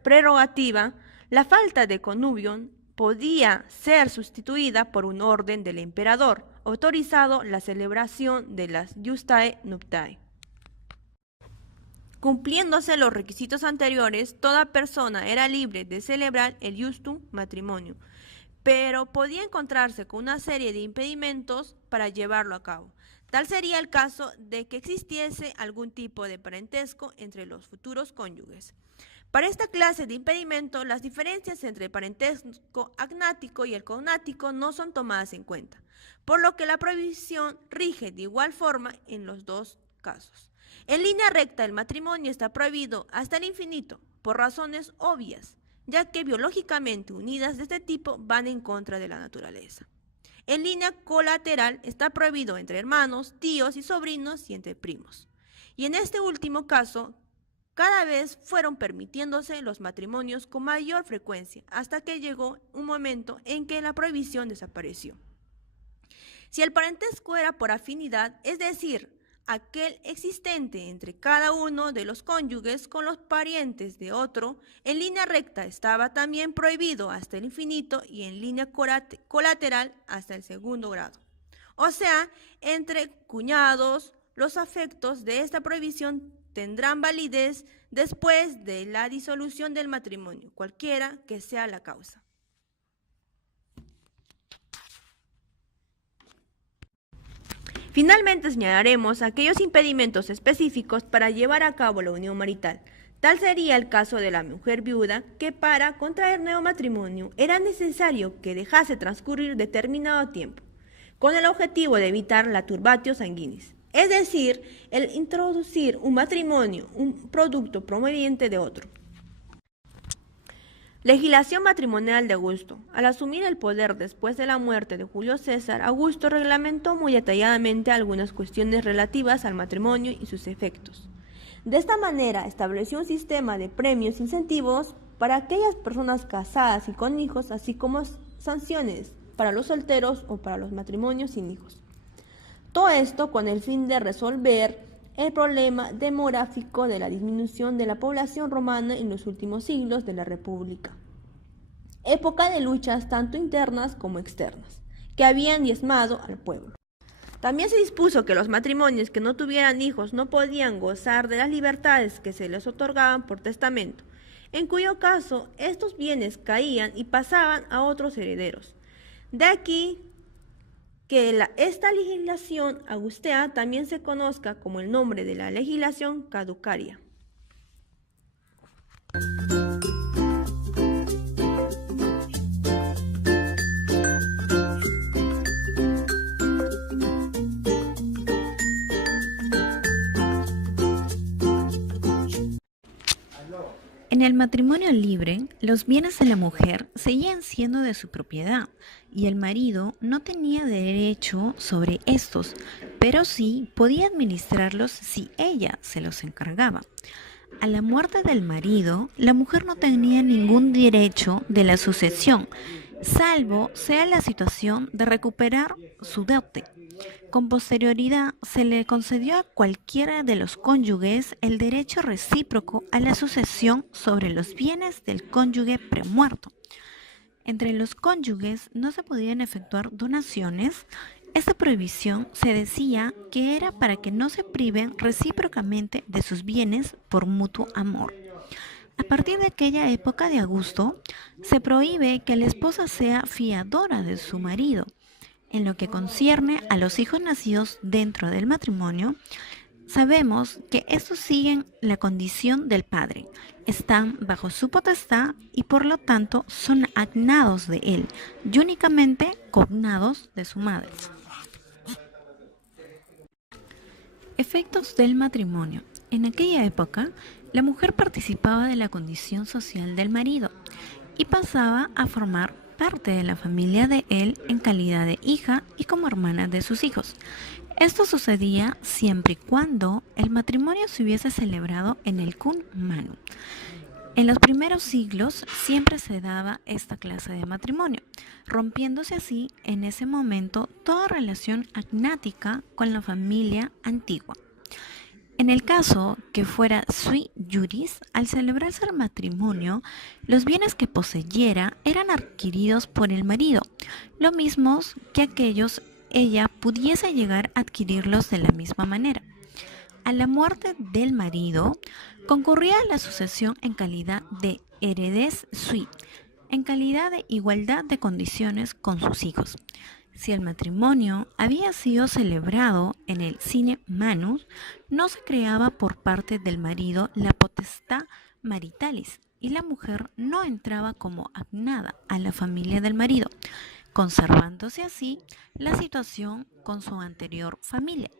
prerrogativa, la falta de connubio podía ser sustituida por un orden del emperador, autorizado la celebración de las iustae nuptiae. Cumpliéndose los requisitos anteriores, toda persona era libre de celebrar el iustum matrimonio, pero podía encontrarse con una serie de impedimentos para llevarlo a cabo. Tal sería el caso de que existiese algún tipo de parentesco entre los futuros cónyuges. Para esta clase de impedimento, las diferencias entre el parentesco agnático y el cognático no son tomadas en cuenta, por lo que la prohibición rige de igual forma en los dos casos. En línea recta, el matrimonio está prohibido hasta el infinito, por razones obvias, ya que biológicamente unidas de este tipo van en contra de la naturaleza. En línea colateral está prohibido entre hermanos, tíos y sobrinos y entre primos. Y en este último caso, cada vez fueron permitiéndose los matrimonios con mayor frecuencia, hasta que llegó un momento en que la prohibición desapareció. Si el parentesco era por afinidad, es decir, aquel existente entre cada uno de los cónyuges con los parientes de otro, en línea recta estaba también prohibido hasta el infinito y en línea colateral hasta el segundo grado. O sea, entre cuñados, los efectos de esta prohibición tendrán validez después de la disolución del matrimonio, cualquiera que sea la causa. Finalmente señalaremos aquellos impedimentos específicos para llevar a cabo la unión marital. Tal sería el caso de la mujer viuda, que para contraer nuevo matrimonio era necesario que dejase transcurrir determinado tiempo, con el objetivo de evitar la turbatio sanguinis, es decir, el introducir un matrimonio, un producto proveniente de otro. Legislación matrimonial de Augusto. Al asumir el poder después de la muerte de Julio César, Augusto reglamentó muy detalladamente algunas cuestiones relativas al matrimonio y sus efectos. De esta manera, estableció un sistema de premios e incentivos para aquellas personas casadas y con hijos, así como sanciones para los solteros o para los matrimonios sin hijos. Todo esto con el fin de resolver el problema demográfico de la disminución de la población romana en los últimos siglos de la República. Época de luchas tanto internas como externas, que habían diezmado al pueblo. También se dispuso que los matrimonios que no tuvieran hijos no podían gozar de las libertades que se les otorgaban por testamento. en cuyo caso estos bienes caían y pasaban a otros herederos. De aquí que esta legislación augustea también se conozca como el nombre de la legislación caducaria. En el matrimonio libre, los bienes de la mujer seguían siendo de su propiedad y el marido no tenía derecho sobre estos, pero sí podía administrarlos si ella se los encargaba. A la muerte del marido, la mujer no tenía ningún derecho de la sucesión, salvo sea la situación de recuperar su dote. Con posterioridad se le concedió a cualquiera de los cónyuges el derecho recíproco a la sucesión sobre los bienes del cónyuge premuerto. Entre los cónyuges no se podían efectuar donaciones. Esta prohibición se decía que era para que no se priven recíprocamente de sus bienes por mutuo amor. A partir de aquella época de Augusto, se prohíbe que la esposa sea fiadora de su marido. En lo que concierne a los hijos nacidos dentro del matrimonio, sabemos que estos siguen la condición del padre, están bajo su potestad y por lo tanto son agnados de él y únicamente cognados de su madre. Efectos del matrimonio. En aquella época, la mujer participaba de la condición social del marido y pasaba a formar parte de la familia de él en calidad de hija y como hermana de sus hijos. Esto sucedía siempre y cuando el matrimonio se hubiese celebrado en el cum manu. En los primeros siglos siempre se daba esta clase de matrimonio, rompiéndose así en ese momento toda relación agnática con la familia antigua. En el caso que fuera sui juris, al celebrarse el matrimonio, los bienes que poseyera eran adquiridos por el marido, lo mismos que aquellos ella pudiese llegar a adquirirlos de la misma manera. A la muerte del marido, concurría a la sucesión en calidad de heredes sui, en calidad de igualdad de condiciones con sus hijos. Si el matrimonio había sido celebrado en el sine manus, no se creaba por parte del marido la potestad maritalis y la mujer no entraba como agnada a la familia del marido, conservándose así la situación con su anterior familia.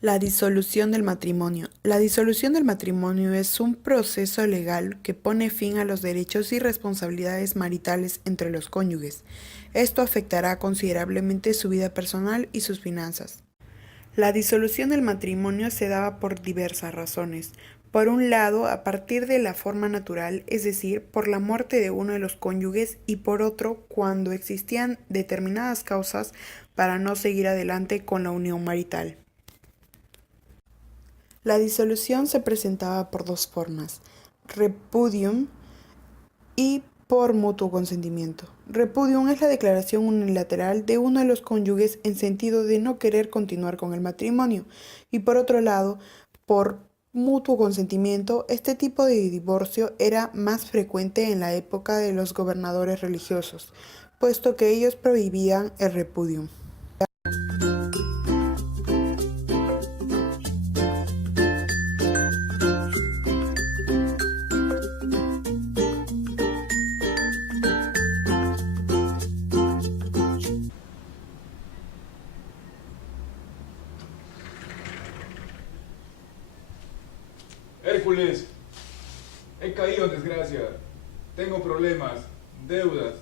La disolución del matrimonio. La disolución del matrimonio es un proceso legal que pone fin a los derechos y responsabilidades maritales entre los cónyuges. Esto afectará considerablemente su vida personal y sus finanzas. La disolución del matrimonio se daba por diversas razones. Por un lado, a partir de la forma natural, es decir, por la muerte de uno de los cónyuges, y por otro, cuando existían determinadas causas para no seguir adelante con la unión marital. La disolución se presentaba por dos formas: repudium y por mutuo consentimiento. Repudium es la declaración unilateral de uno de los cónyuges en sentido de no querer continuar con el matrimonio, y por otro lado, por mutuo consentimiento. Este tipo de divorcio era más frecuente en la época de los gobernadores religiosos, puesto que ellos prohibían el repudium. Hércules, he caído en desgracia. Tengo problemas, deudas.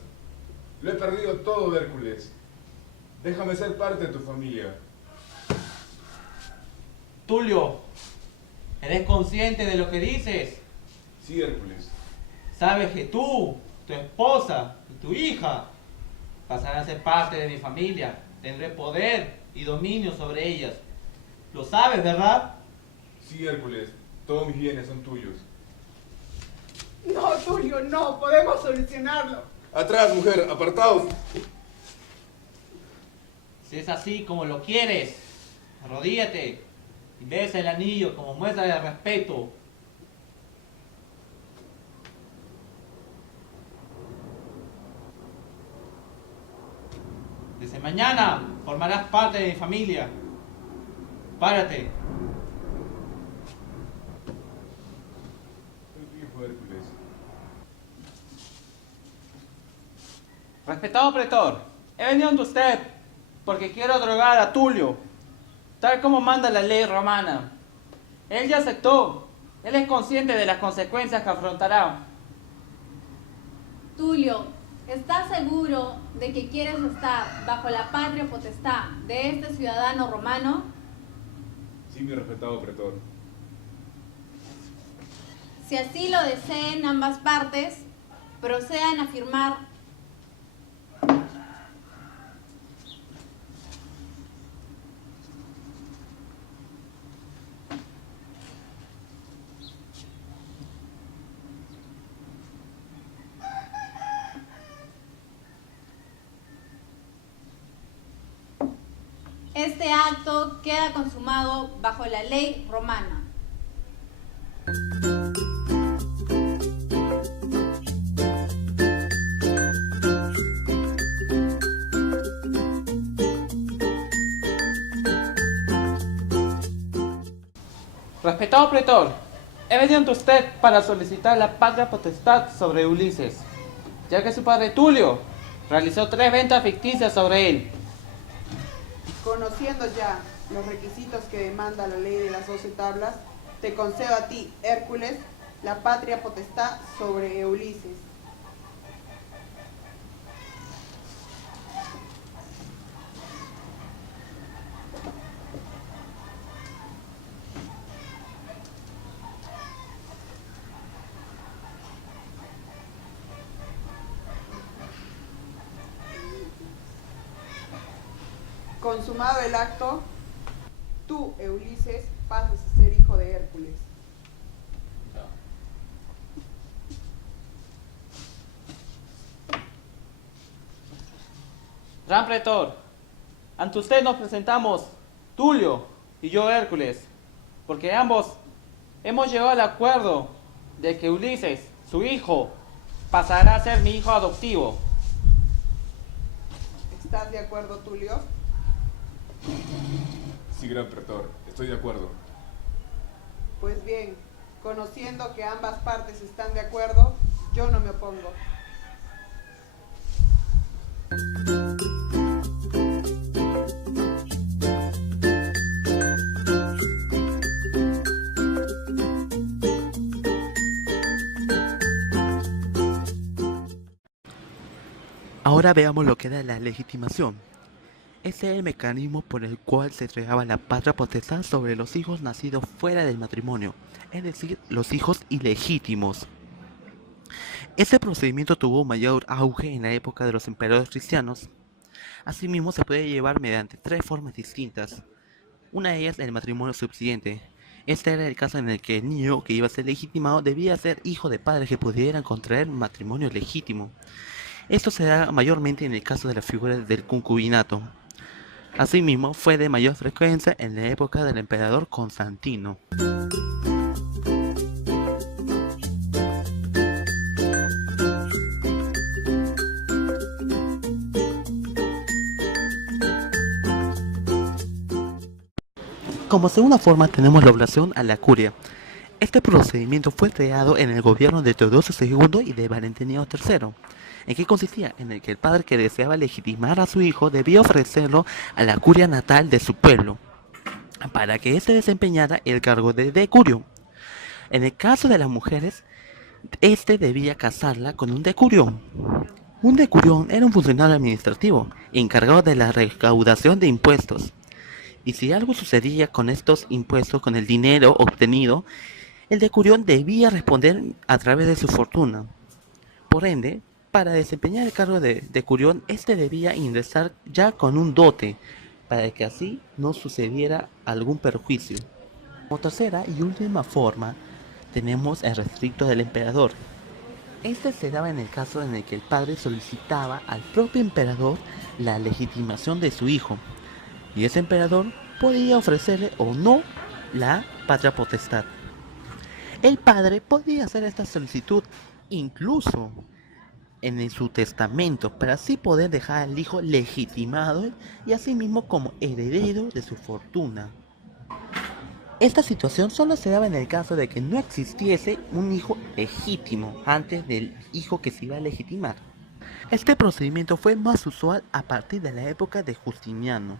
Lo he perdido todo, Hércules. Déjame ser parte de tu familia. Tulio, ¿eres consciente de lo que dices? Sí, Hércules. Sabes que tú, tu esposa y tu hija pasarán a ser parte de mi familia. Tendré poder y dominio sobre ellas. ¿Lo sabes, verdad? Sí, Hércules. Todos mis bienes son tuyos. No, Tulio, no, podemos solucionarlo. Atrás, mujer, apartaos. Si es así como lo quieres, arrodíllate y besa el anillo como muestra de respeto. Desde mañana formarás parte de mi familia. Párate. Soy tu hijo Hércules. Respetado pretor, he venido ante usted porque quiero drogar a Tulio, tal como manda la ley romana. Él ya aceptó. Él es consciente de las consecuencias que afrontará. Tulio, ¿estás seguro de que quieres estar bajo la patria potestad de este ciudadano romano? Sí, mi respetado pretor. Si así lo deseen ambas partes, procedan a firmar. Este acto queda consumado bajo la ley romana. Respetado pretor, he venido ante usted para solicitar la patria potestad sobre Ulises, ya que su padre Tulio realizó 3 ventas ficticias sobre él. Conociendo ya los requisitos que demanda la ley de las 12 tablas, te concedo a ti, Hércules, la patria potestad sobre Ulises. Consumado el acto, tú, Ulises, pasas a ser hijo de Hércules. Gran pretor, ante usted nos presentamos Tulio y yo Hércules, porque ambos hemos llegado al acuerdo de que Ulises, su hijo, pasará a ser mi hijo adoptivo. ¿Estás de acuerdo, Tulio? Sí, gran pretor, estoy de acuerdo. Pues bien, conociendo que ambas partes están de acuerdo, yo no me opongo. Ahora veamos lo que era la legitimación. Este es el mecanismo por el cual se entregaba la patria potestad sobre los hijos nacidos fuera del matrimonio, es decir, los hijos ilegítimos. Este procedimiento tuvo mayor auge en la época de los emperadores cristianos. Asimismo, se puede llevar mediante 3 formas distintas. Una de ellas es el matrimonio subsiguiente. Este era el caso en el que el niño que iba a ser legitimado debía ser hijo de padres que pudieran contraer matrimonio legítimo. Esto se da mayormente en el caso de la figura del concubinato. Asimismo, fue de mayor frecuencia en la época del emperador Constantino. Como segunda forma tenemos la oblación a la curia. Este procedimiento fue creado en el gobierno de Teodosio II y de Valentiniano III. ¿En qué consistía? En el que el padre que deseaba legitimar a su hijo debía ofrecerlo a la curia natal de su pueblo, para que éste desempeñara el cargo de decurio. En el caso de las mujeres, este debía casarla con un decurión. Un decurión era un funcionario administrativo, encargado de la recaudación de impuestos. Y si algo sucedía con estos impuestos, con el dinero obtenido, el decurión debía responder a través de su fortuna. Por ende, para desempeñar el cargo de decurión, este debía ingresar ya con un dote, para que así no sucediera algún perjuicio. Como tercera y última forma, tenemos el restricto del emperador. Este se daba en el caso en el que el padre solicitaba al propio emperador la legitimación de su hijo, y ese emperador podía ofrecerle o no la patria potestad. El padre podía hacer esta solicitud incluso en su testamento para así poder dejar al hijo legitimado y asimismo como heredero de su fortuna. Esta situación solo se daba en el caso de que no existiese un hijo legítimo antes del hijo que se iba a legitimar. Este procedimiento fue más usual a partir de la época de Justiniano.